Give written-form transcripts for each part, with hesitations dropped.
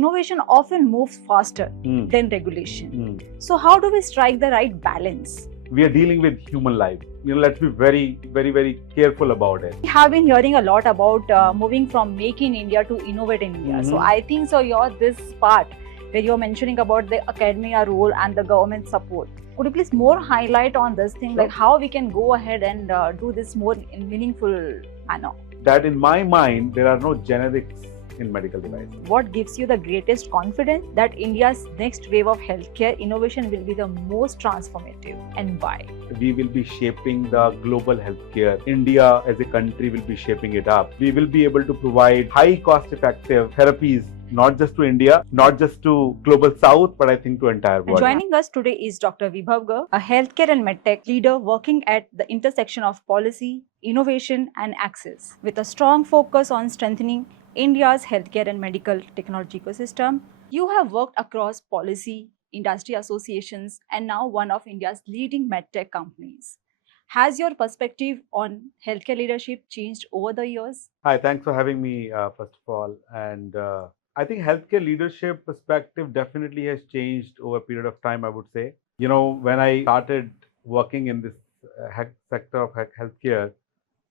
innovation often moves faster than regulation. So how do we strike the right balance? We are dealing with human life. Let's be very careful about it. We have been hearing a lot about moving from Make in India to Innovate in India. So I think so you're this part where you're mentioning about the academia role and the government support. Could you please more highlight on this thing, like how we can go ahead and do this more in meaningful manner? That in my mind, there are no generics in medical devices. What gives you the greatest confidence that India's next wave of healthcare innovation will be the most transformative, and why? We will be shaping the global healthcare. India as a country will be shaping it up. We will be able to provide high cost-effective therapies, not just to India, not just to global south, but I think to entire world. Joining us today is Dr. Vibhav Garg, a healthcare and medtech leader working at the intersection of policy, innovation and access. With a strong focus on strengthening India's healthcare and medical technology ecosystem, you have worked across policy, industry associations and now one of India's leading medtech companies. Has your perspective on healthcare leadership changed over the years? Hi, thanks for having me first of all. And I think healthcare leadership perspective definitely has changed over a period of time, I would say. When I started working in this sector of healthcare,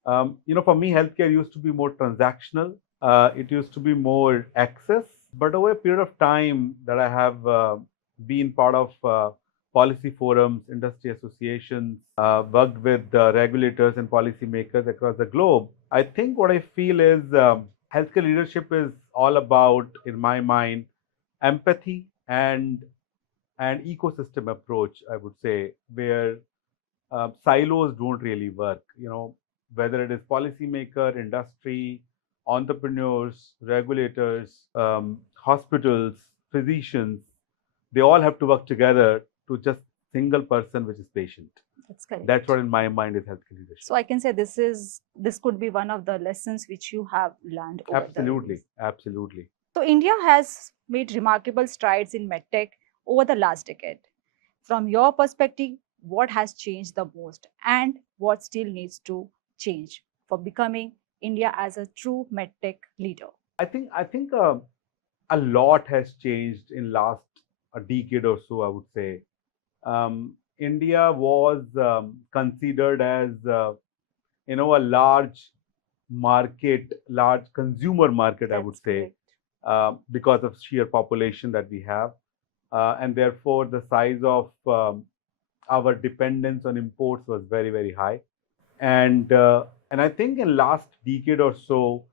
for me, healthcare used to be more transactional. It used to be more access. But over a period of time that I have been part of policy forums, industry associations, worked with regulators and policymakers across the globe, I think what I feel is healthcare leadership is all about, in my mind, empathy and an ecosystem approach, I would say, where silos don't really work. Whether it is policymaker, industry, entrepreneurs, regulators, hospitals, physicians, they all have to work together to just single person, which is patient. That's correct. That's what in my mind is healthcare leadership. So I can say this could be one of the lessons which you have learned over Absolutely, the years. absolutely. So India has made remarkable strides in medtech over the last decade. From your perspective, what has changed the most and what still needs to change for becoming India as a true medtech leader? I think a lot has changed in last a decade or so, I would say. India was considered as a large market, large consumer market, That's I would say, correct. because of sheer population that we have, and therefore the size of our dependence on imports was very high, and I think in last decade or so,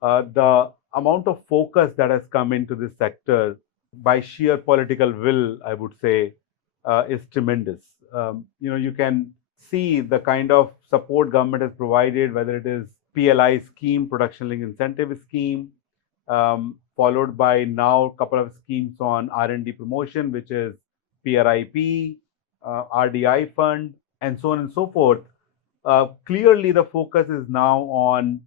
the amount of focus that has come into this sector by sheer political will, I would say, is tremendous. You can see the kind of support government has provided, whether it is PLI scheme, production linked incentive scheme, followed by now a couple of schemes on R&D promotion, which is PRIP, RDI fund, and so on and so forth. Clearly, the focus is now on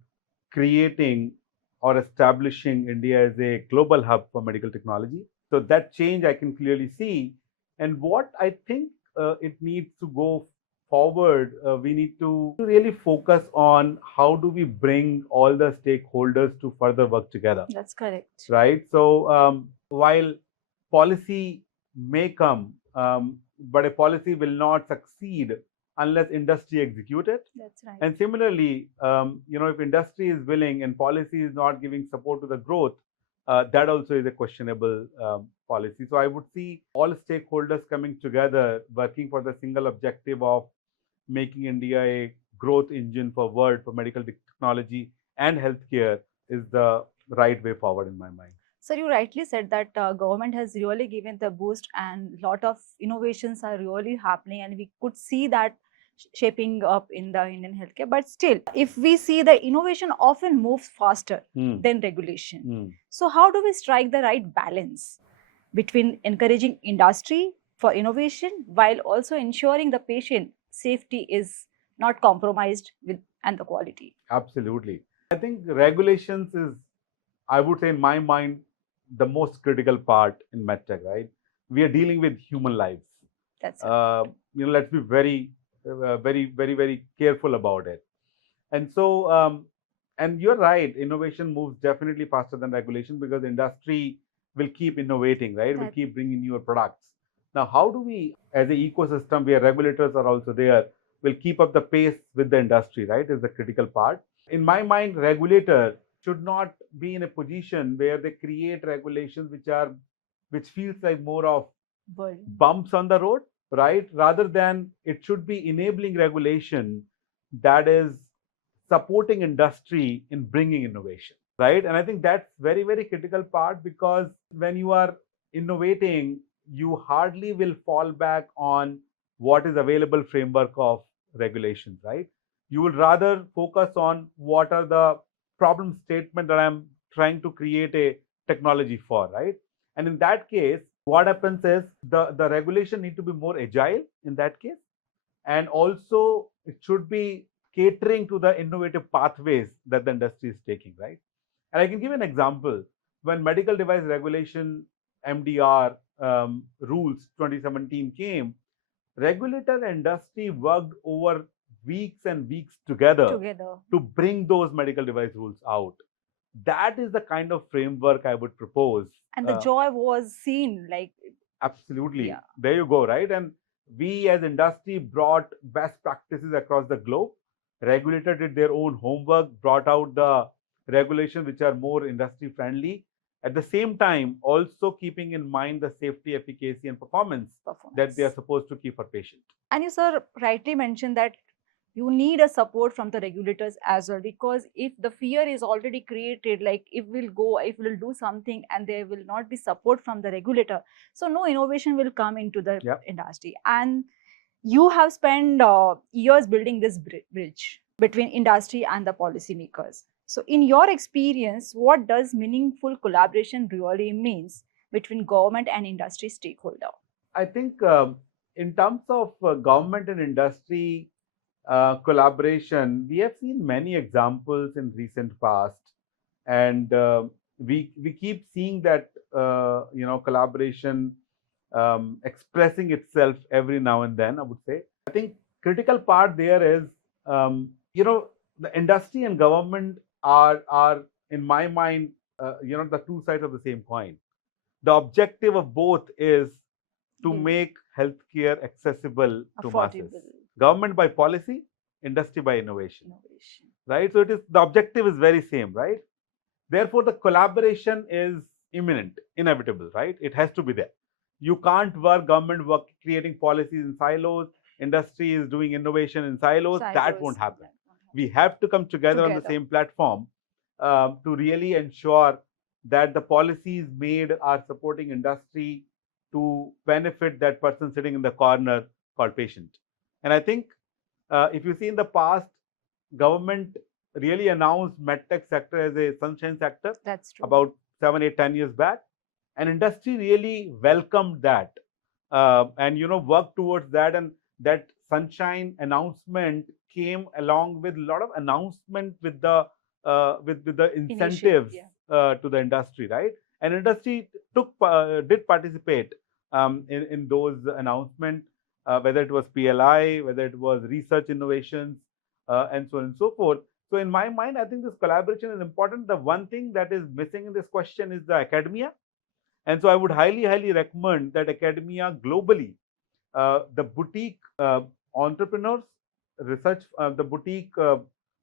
creating or establishing India as a global hub for medical technology. So that change I can clearly see. And what I think it needs to go forward, we need to really focus on how do we bring all the stakeholders to further work together. That's correct. Right? So while policy may come, but a policy will not succeed unless industry execute it. That's right. And similarly, if industry is willing and policy is not giving support to the growth, that also is a questionable policy. So I would see all stakeholders coming together, working for the single objective of making India a growth engine for world for medical technology and healthcare is the right way forward in my mind. So you rightly said that government has really given the boost and lot of innovations are really happening, and we could see that shaping up in the Indian healthcare. But still, if we see the innovation often moves faster than regulation. So how do we strike the right balance between encouraging industry for innovation while also ensuring the patient safety is not compromised with and the quality? Absolutely. I think regulations is, I would say in my mind, the most critical part in medtech, right? We are dealing with human lives. That's right. Let's be very careful about it. And so, and you're right, innovation moves definitely faster than regulation because industry will keep innovating, right? Will That- keep bringing newer products. Now, how do we, as an ecosystem where regulators are also there, will keep up the pace with the industry, right? Is the critical part. In my mind, regulator should not be in a position where they create regulations which feels like more of Burden. bumps on the road, right? Rather than it should be enabling regulation that is supporting industry in bringing innovation, right? And I think that's very, very critical part, because when you are innovating, you hardly will fall back on what is available framework of regulations, right? You will rather focus on what are the problem statement that I'm trying to create a technology for, right? And in that case, what happens is the regulation need to be more agile in that case. And also it should be catering to the innovative pathways that the industry is taking, right? And I can give an example. When medical device regulation MDR rules 2017 came, regulator and industry worked over weeks and weeks together to bring those medical device rules out. That is the kind of framework I would propose. And the joy was seen, like, absolutely. Yeah. There you go, right? And we as industry brought best practices across the globe. Regulator did their own homework, brought out the regulations which are more industry friendly. At the same time, also keeping in mind the safety, efficacy, and performance that they are supposed to keep for patients. And you, sir, rightly mentioned that you need a support from the regulators as well, because if the fear is already created, like if we'll do something and there will not be support from the regulator, so no innovation will come into the industry. And you have spent years building this bridge between industry and the policymakers. So in your experience, what does meaningful collaboration really means between government and industry stakeholder? I think in terms of government and industry collaboration, we have seen many examples in recent past, and we keep seeing that collaboration expressing itself every now and then, I would say. I think critical part there is the industry and government are in my mind the two sides of the same coin. The objective of both is to make healthcare accessible to masses. Government by policy, industry by innovation. Right? So it is, the objective is very same, right? Therefore, the collaboration is imminent, inevitable, right? It has to be there. You can't work, government work creating policies in silos, industry is doing innovation in silos. That won't happen. We have to come together on the same platform to really ensure that the policies made are supporting industry to benefit that person sitting in the corner called patient. And I think if you see in the past, government really announced MedTech sector as a sunshine sector. That's true. About 7, 8, 10 years back. And industry really welcomed that and worked towards that. And that sunshine announcement came along with a lot of announcement with the incentives to the industry, right? And industry did participate in those announcements, whether it was PLI, whether it was research innovations, and so on and so forth. So in my mind, I think this collaboration is important. The one thing that is missing in this question is the academia. And so I would highly, highly recommend that academia globally, the boutique entrepreneurs, research, the boutique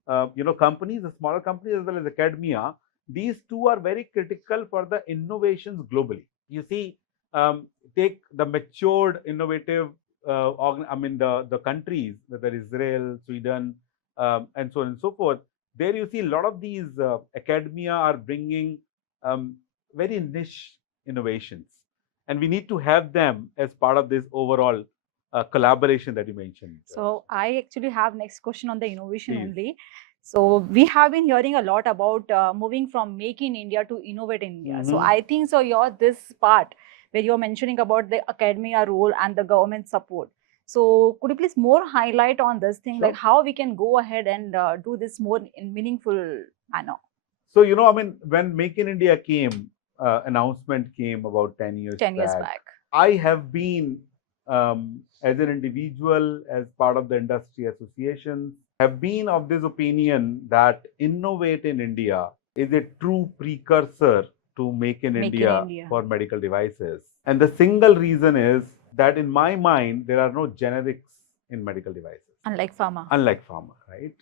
companies, the smaller companies, as well as academia, these two are very critical for the innovations globally. You see, take the matured innovative the countries, whether Israel, Sweden, and so on and so forth. There you see a lot of these academia are bringing very niche innovations, and we need to have them as part of this overall collaboration that you mentioned. So I actually have next question on the innovation only. So we have been hearing a lot about moving from Make in India to Innovate in India. So I think so this part where you're mentioning about the academia role and the government support. So could you please more highlight on this thing, like how we can go ahead and do this more in meaningful manner? So, when Make in India came, announcement came about 10 years back. I have been, as an individual, as part of the industry association, have been of this opinion that Innovate in India is a true precursor to make in Make in India India. for medical devices. And the single reason is that in my mind, there are no generics in medical devices. Unlike pharma. Unlike pharma, right?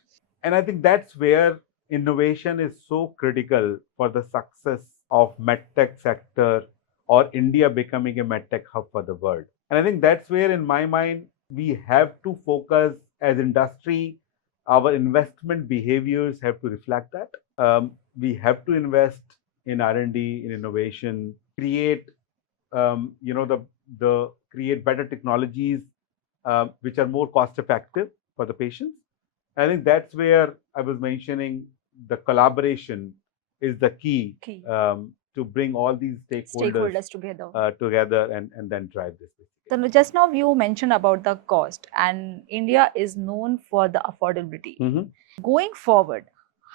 And I think that's where innovation is so critical for the success of MedTech sector or India becoming a MedTech hub for the world. And I think that's where, in my mind, we have to focus as industry. Our investment behaviors have to reflect that. We have to invest in R&D, in innovation, create, the create better technologies which are more cost effective for the patients. I think that's where I was mentioning the collaboration is the key, to bring all these stakeholders together and then drive this. So just now you mentioned about the cost, and India is known for the affordability. Going forward,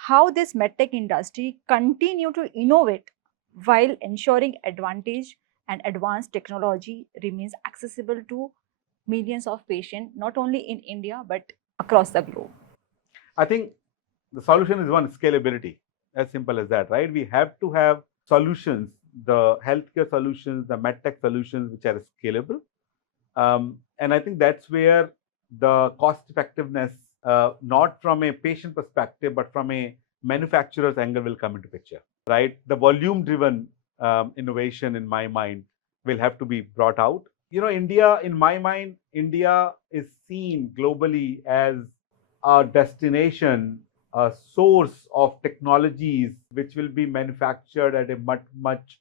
how this medtech industry continue to innovate while ensuring advantage and advanced technology remains accessible to millions of patients, not only in India but across the globe. I think the solution is one, scalability. As simple as that, right? We have to have solutions, the healthcare solutions, the medtech solutions, which are scalable. And I think that's where the cost effectiveness, not from a patient perspective, but from a manufacturer's angle, will come into picture, right? The volume driven innovation, in my mind, will have to be brought out. India, in my mind, India is seen globally as a destination, a source of technologies which will be manufactured at a much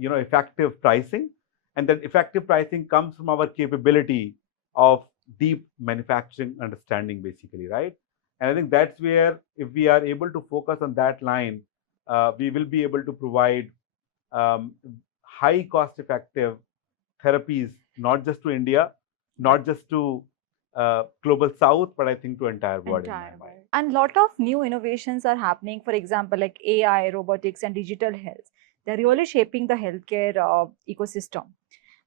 effective pricing. And that effective pricing comes from our capability of deep manufacturing understanding, basically, right? And I think that's where, if we are able to focus on that line, we will be able to provide high cost effective therapies, not just to India, not just to global south, but I think to entire world. And lot of new innovations are happening. For example, like AI, robotics, and digital health. They're really shaping the healthcare ecosystem.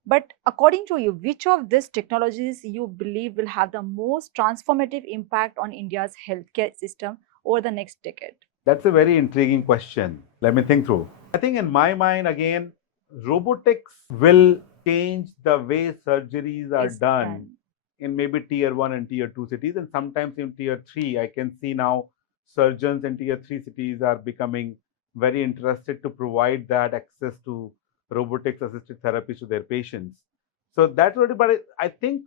But according to you, which of these technologies you believe will have the most transformative impact on India's healthcare system over the next decade? That's a very intriguing question. Let me think through. I think in my mind, again, robotics will change the way surgeries are done in maybe tier 1 and tier 2 cities, and sometimes in tier 3. I can see now surgeons in tier 3 cities are becoming very interested to provide that access to robotics assisted therapies to their patients. So that's what, but I think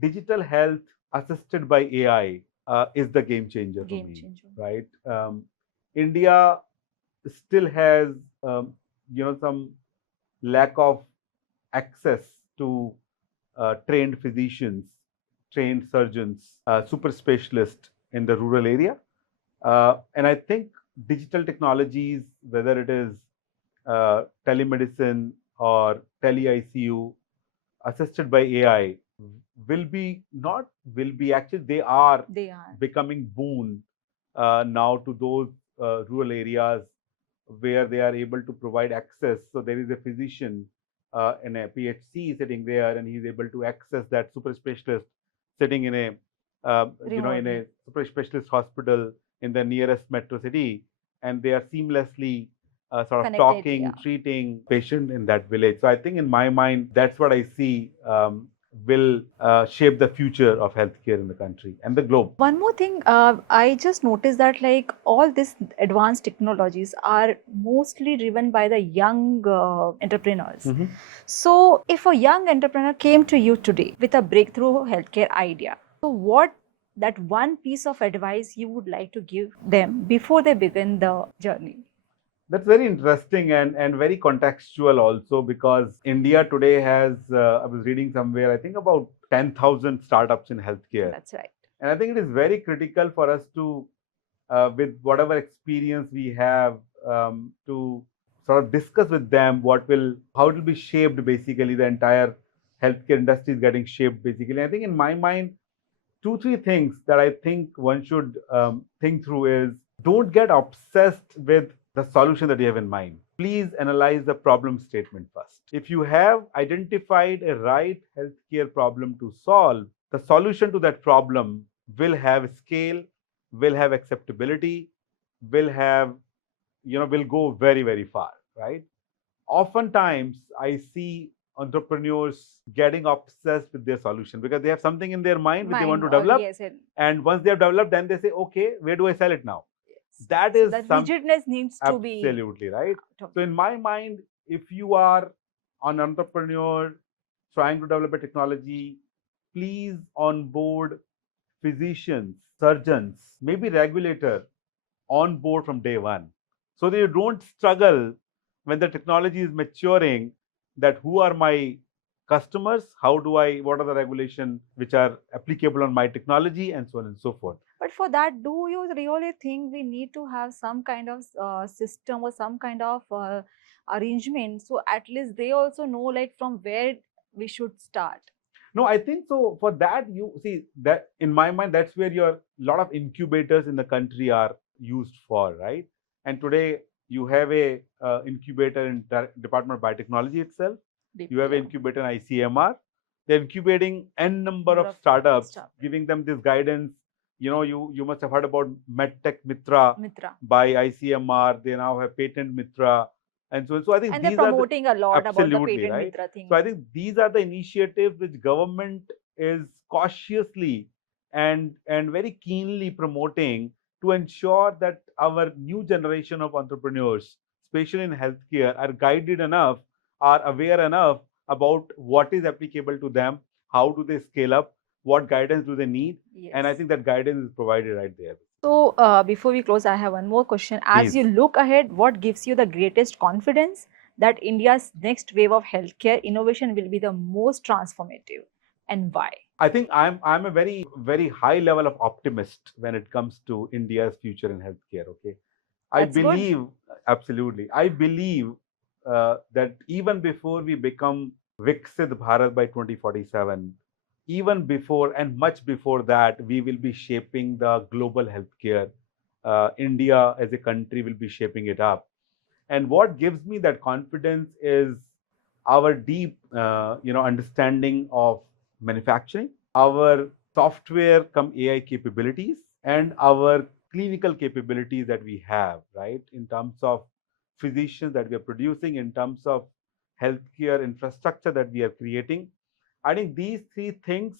digital health assisted by AI is the game changer for me, right? India still has some lack of access to trained physicians, trained surgeons, super specialists in the rural area. And I think digital technologies, whether it is telemedicine or tele-ICU assisted by AI, they are becoming boon now to those rural areas where they are able to provide access. So there is a physician in a PHC sitting there, and he's able to access that super specialist sitting in a in a super specialist hospital in the nearest metro city, and they are seamlessly sort of talking, treating patient in that village. So I think in my mind, that's what I see will shape the future of healthcare in the country and the globe. One more thing, I just noticed that like all these advanced technologies are mostly driven by the young entrepreneurs. So if a young entrepreneur came to you today with a breakthrough healthcare idea, so what that one piece of advice you would like to give them before they begin the journey? That's very interesting and very contextual also, because India today has, I was reading somewhere, I think about 10,000 startups in healthcare. That's right. And I think it is very critical for us to, with whatever experience we have, to sort of discuss with them how it will be shaped, basically, the entire healthcare industry is getting shaped, basically. I think in my mind, 2-3 things that I think one should think through is, don't get obsessed with the solution that you have in mind. Please analyze the problem statement first. If you have identified a right healthcare problem to solve, the solution to that problem will have scale, will have acceptability, will have will go very, very far, right? Oftentimes, I see entrepreneurs getting obsessed with their solution because they have something in their mind which they want to develop. Yes, and And once they have developed, then they say, okay, where do I sell it now? yes. That So is that some rigidness needs to be absolutely right. top. So in my mind, if you are an entrepreneur trying to develop a technology, please onboard physicians, surgeons, maybe regulator on board from day one, so that you don't struggle when the technology is maturing, that who are my customers, what are the regulations which are applicable on my technology, and so on and so forth. But for that, do you really think we need to have some kind of system or some kind of arrangement, so at least they also know like from where we should start? No, I think so. For that, you see that in my mind, that's where your lot of incubators in the country are used for, right? And today you have a incubator in Department of Biotechnology itself. You have an incubator in ICMR. They're incubating n number of startups, giving them this guidance. You must have heard about MedTech Mitra by ICMR. They now have Patent Mitra, and so I think And these they're are promoting a lot about the absolutely patent right. mitra thing. So I think these are the initiatives which government is cautiously and very keenly promoting to ensure that our new generation of entrepreneurs, especially in healthcare, are guided enough, are aware enough about what is applicable to them, how do they scale up, what guidance do they need, and I think that guidance is provided right there. So before we close, I have one more question. As you Please. look ahead, what gives you the greatest confidence that India's next wave of healthcare innovation will be the most transformative, and why? I think I'm a very high level of optimist when it comes to India's future in healthcare. Okay, I That's good. believe absolutely. I believe that even before we become Viksit Bharat by 2047, even before and much before that, we will be shaping the global healthcare. India as a country will be shaping it up. And what gives me that confidence is our deep, understanding of manufacturing, our software come AI capabilities, and our clinical capabilities that we have, right? In terms of physicians that we are producing, in terms of healthcare infrastructure that we are creating. I think these three things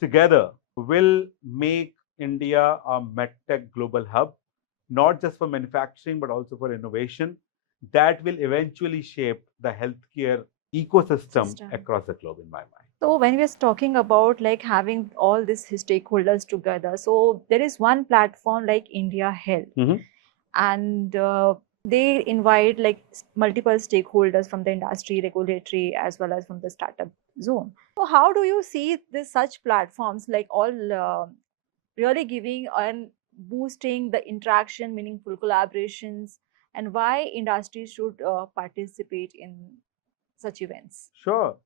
together will make India a MedTech global hub, not just for manufacturing, but also for innovation that will eventually shape the healthcare ecosystem across the globe, in my mind. So when we are talking about like having all these stakeholders together, so there is one platform like India Health, and they invite like multiple stakeholders from the industry, regulatory, as well as from the startup zone. So how do you see this such platforms like all really giving and boosting the interaction, meaningful collaborations, and why industry should participate in such events? Sure.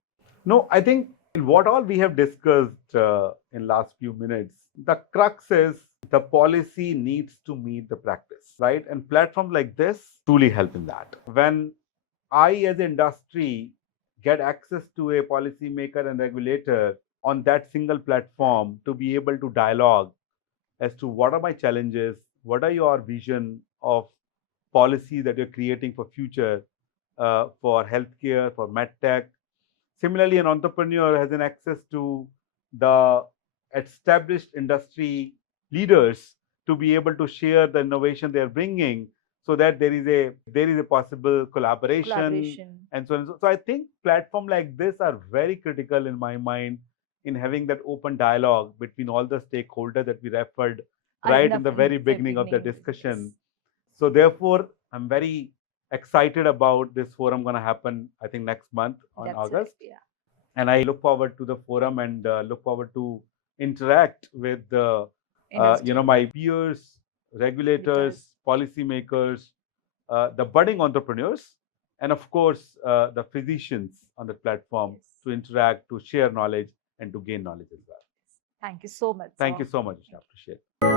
No, I think in what all we have discussed in last few minutes, the crux is the policy needs to meet the practice, right? And platforms like this truly help in that. When I, as an industry, get access to a policymaker and regulator on that single platform to be able to dialogue as to what are my challenges, what are your vision of policy that you're creating for future, for healthcare, for medtech. Similarly, an entrepreneur has an access to the established industry leaders to be able to share the innovation they are bringing, so that there is a possible collaboration. And so on. So I think platforms like this are very critical in my mind in having that open dialogue between all the stakeholders that we referred right in the very beginning of the discussion. So therefore, I'm very excited about this forum going to happen, I think, next month on August. And I look forward to the forum and look forward to interact with my peers, regulators, policymakers, the budding entrepreneurs, and of course, the physicians on the platform to interact, to share knowledge, and to gain knowledge as well. Thank you so much. Thank you so much. I appreciate it.